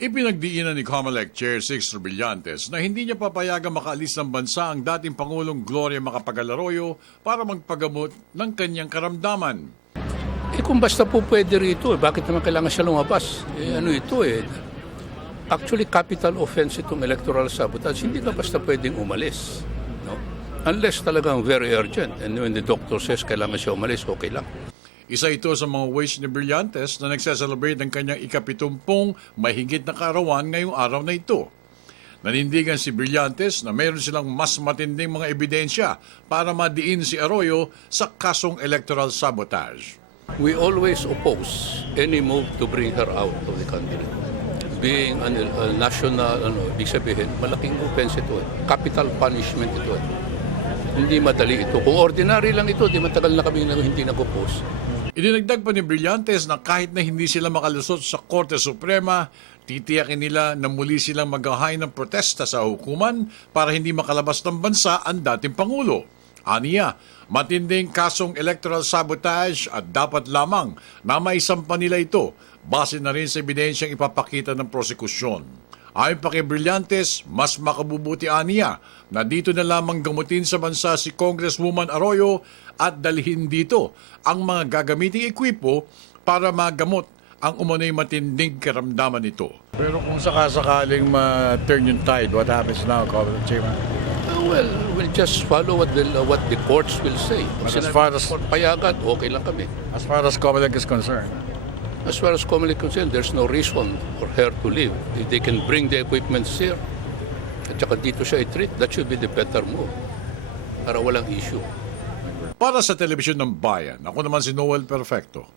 Ipinagdiinan ni COMELEC Chair Sixto Brillantes na hindi niya papayagang makaalis ng bansa ang dating Pangulong Gloria Macapagal-Arroyo para magpagamot ng kanyang karamdaman. Kung basta po pwede rito, bakit naman kailangan siya lumabas? Actually, capital offense itong electoral sabotage. Hindi ka basta pwedeng umalis. No? Unless talagang very urgent. And when the doctor says kailangan siya umalis, okay lang. Isa ito sa mga wish ni Brillantes na nagsaselebrate ng kanyang ikapitumpong mahigit na kaarawan ngayong araw na ito. Nanindigan si Brillantes na mayroon silang mas matinding mga ebidensya para madiin si Arroyo sa kasong electoral sabotage. We always oppose any move to bring her out of the country. Being a national, ibig sabihin, malaking offense ito. Capital punishment ito. Hindi madali ito. Kung ordinary lang ito, di matagal na kami hindi nag-oppose. Idinagdag pa ni Brillantes na kahit na hindi sila makalusot sa Korte Suprema, titiyakin nila na muli silang maghahay ng protesta sa hukuman para hindi makalabas ng bansa ang dating Pangulo. Aniya, matinding kasong electoral sabotage at dapat lamang na maisampa nila ito base na rin sa ebidensyang ipapakita ng prosekusyon. Ayon pa kay Brillantes, mas makabubuti aniya na dito na lamang gamutin sa bansa si Congresswoman Arroyo at dalhin dito ang mga gagamiting ekwipo para magamot ang umano'y matinding karamdaman nito. Pero kung sakasakaling ma-turn yung tide, what happens now, Congressman Chairman? Well, we'll just follow what the courts will say. But as far as- payagan, okay lang kami. As far as COMELEC is concerned, As far as COMELEC is concerned, there's no reason for her to leave. If they can bring the equipment here, at saka dito siya i-treat, that should be the better move. Para walang issue. para sa Telebisyon ng Bayan, ako naman si Noel Perfecto.